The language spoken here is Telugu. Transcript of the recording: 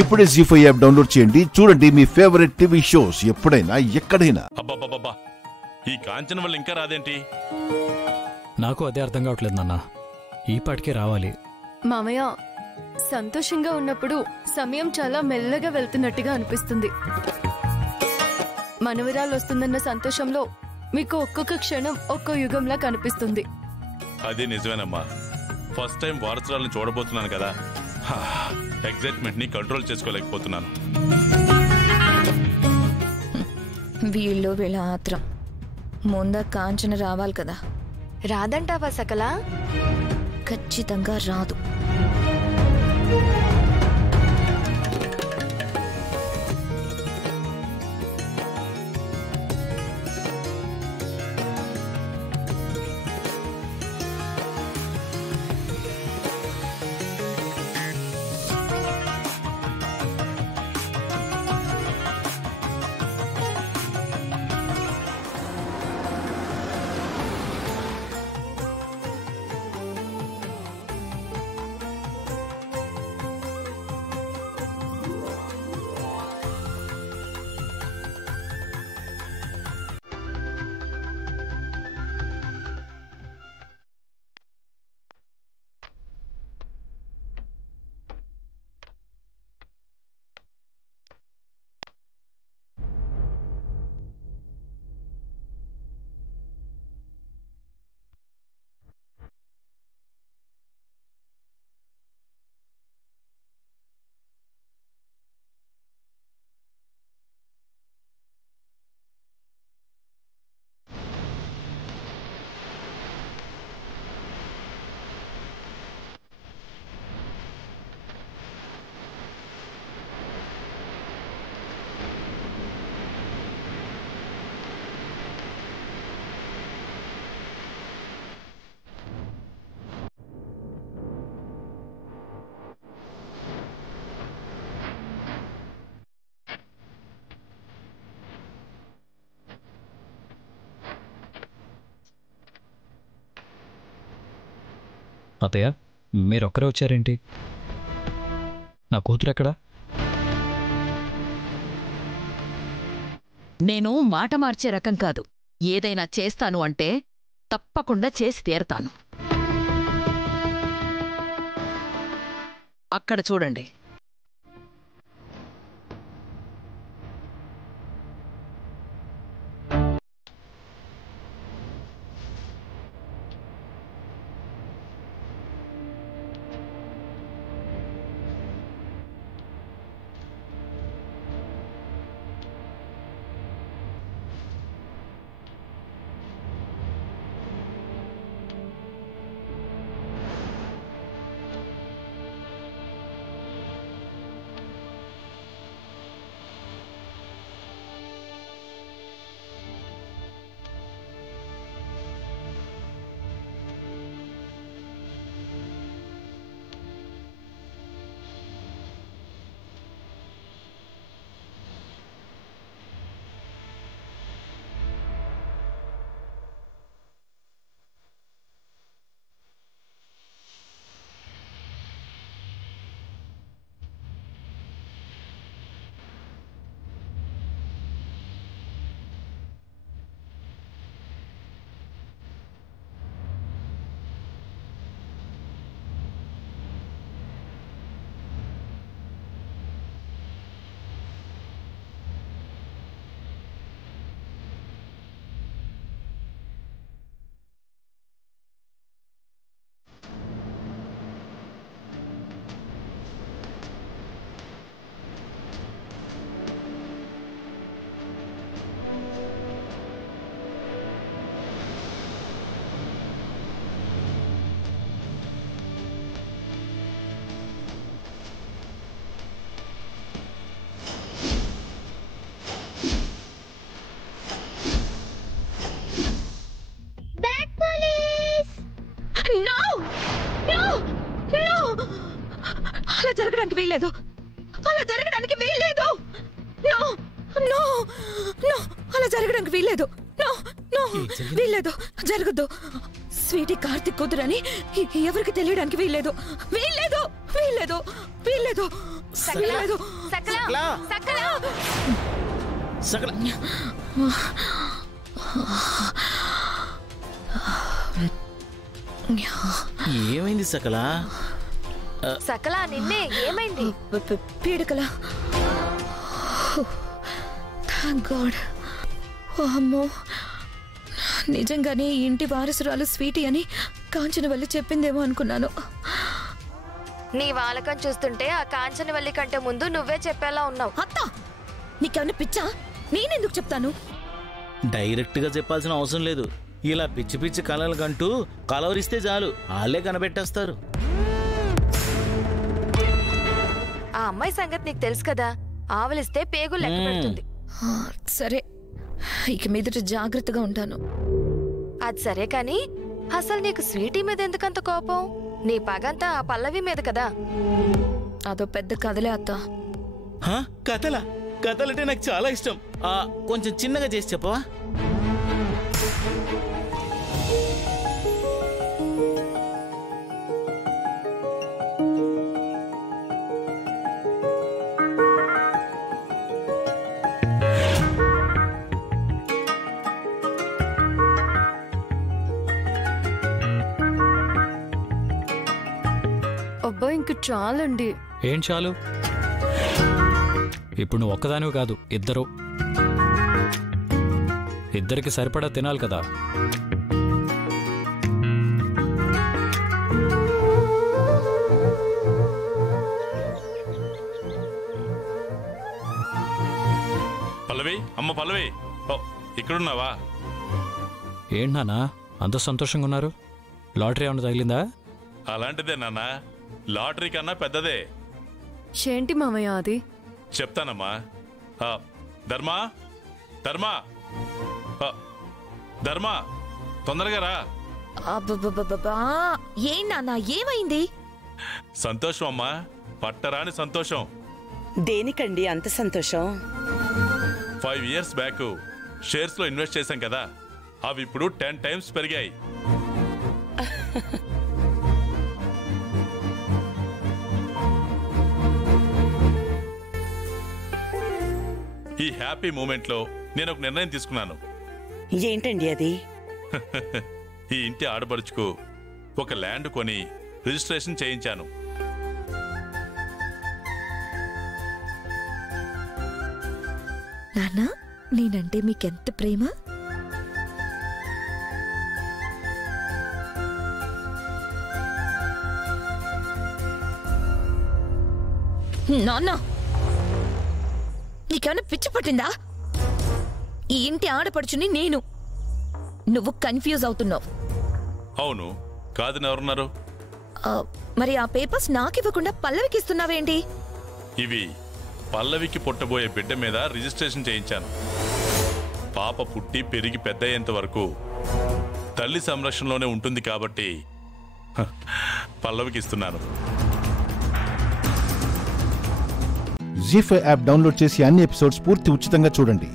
ఇప్పుడే జీ5 యాప్ డౌన్లోడ్ చేయండి. చూడండి మీ ఫేవరెట్ టీవీ షోస్ ఎప్పుడైనా ఎక్కడైనా. అబ్బబ్బబ్బబ్బా, ఈ కాంచన వల్ల ఇంకా రాదేంటి? నాకు అదే అర్థం కావట్లేదు నాన్న. ఈ పాటికే రావాలి. మామయ్య, సంతోషంగా ఉన్నప్పుడు సమయం చాలా మెల్లగా వెళ్తున్నట్టుగా అనిపిస్తుంది. మనవరాలు వస్తుందన్న సంతోషంలో మీకు ఒక్కొక్క క్షణం ఒక్కో యుగంలా కనిపిస్తుంది. అది నిజమేనమ్మా. ఫస్ట్ టైం వారసురాలను చూడబోతున్నాను కదా, ఎగ్జైట్మెంట్ ని కంట్రోల్ చేసుకోలేకపోతున్నాను. వీళ్ళు వీళ్ళ ఆత్రం. ముంద కాంచన రావాలి కదా. రాదంటావా సకలా? ఖచ్చితంగా రాదు. అత్తయ్య, మీరొక్కరే వచ్చారేంటి? నా కూతురు ఎక్కడా? నేను మాట మార్చే రకం కాదు. ఏదైనా చేస్తాను అంటే తప్పకుండా చేసి తీరతాను. అక్కడ చూడండి. అలా జరగడానికి వీల్లేదు. అలా జరగడానికి వీల్లేదు. నో నో నో, అలా జరగడానికి వీల్లేదు. నో నో, వీల్లేదు. జరగద్దు. స్వీటీ కార్తిక్ కూతురని ఎవరికి తెలియడానికి వీల్లేదు వీల్లేదు వీల్లేదు వీల్లేదు వీల్లేదు. ఏమైంది సకల? సకల నిన్నే ఏమైంది? పీడకల. Thank God. అమ్మో, నిజంగానే ఇంటి వారసురాలు స్వీటీ అని కాంచనవల్లి చెప్పిందేమో అనుకున్నాను. నీ వాలకం చూస్తుంటే ఆ కాంచనవల్లి కంటే ముందు నువ్వే చెప్పేలా ఉన్నావు. అత్త, నీకేమన్నా పిచ్చా? నేనెందుకు చెప్తాను? డైరెక్ట్ గా చెప్పాల్సిన అవసరం లేదు. ఇలా పిచ్చి పిచ్చి కలలు కంటూ కలవరిస్తే చాలు, వాళ్ళే కనబెట్టేస్తారు. ఆ అమ్మాయి సంగతి నీకు తెలుసు కదా, ఆవలిస్తే పేగులు లెక్క పెడుతుంది. సరే, ఇక మీదట జాగ్రత్తగా ఉంటాను. అది సరే కాని అసలు నీకు స్వీటీ మీద ఎందుకంత కోపం? నీ పగంతా ఆ పల్లవి మీద కదా. అదో పెద్ద కథలే అత్త. కథలా? కథలంటే నాకు చాలా ఇష్టం. కొంచెం చిన్నగా చేసి చెప్పవా? అబ్బా ఇంక చాలండి. ఏం చాలు? ఇప్పుడు నువ్వు ఒక్కదానివి కాదు, ఇద్దరికి సరిపడా తినాలి కదా. పల్లవి, అమ్మ పల్లవి, ఇక్కడున్నావా? ఏంటి నాన్న అంత సంతోషంగా ఉన్నారు? లాటరీ ఏమన్నా తగిలిందా? అలాంటిదే నాన్న, లాటరీ కన్నా పెద్దదే. ఏంటి మామయ్య అది? చెప్తానమ్మా. ధర్మా, ధర్మా, ధర్మా, తొందరగా రా. ఏం నాన్న, ఏమైంది? సంతోషం అమ్మా, పట్టరాని సంతోషం. దేనికండి అంత సంతోషం? 5 years బ్యాక్ షేర్స్ లో ఇన్వెస్ట్ చేశాం కదా, అవి ఇప్పుడు 10 times పెరిగాయి. ఈ హ్యాపీ మూమెంట్ లో నేను ఒక నిర్ణయం తీసుకున్నాను. ఏంటండి అది? ఈ ఇంటి ఆడపడుచుకు ఒక ల్యాండ్ కొని రిజిస్ట్రేషన్ చేయించాను. నాన్న, నేనంటే మీకెంత ప్రేమ? నాన్న, నీకేమైనా పిచ్చి పట్టిందా? ఈ ఇంటి ఆడపడుచుని నేను. నువ్వు కన్ఫ్యూజ్ అవుతున్నావు. అవును, కాదని ఎవరున్నారు? మరి ఆ పేపర్స్ నాకివ్వకుండా పల్లవికి ఇస్తున్నావేంటి? ఇవి పల్లవికి పుట్టబోయే బిడ్డ మీద రిజిస్ట్రేషన్ చేయించాను. పాప పుట్టి పెరిగి పెద్దయ్యేంత వరకు తల్లి సంరక్షణలోనే ఉంటుంది కాబట్టి పల్లవికి ఇస్తున్నాను. జీ5 యాప్ డౌన్లోడ్ చేసి అన్ని ఎపిసోడ్స్ పూర్తి ఉచితంగా చూడండి.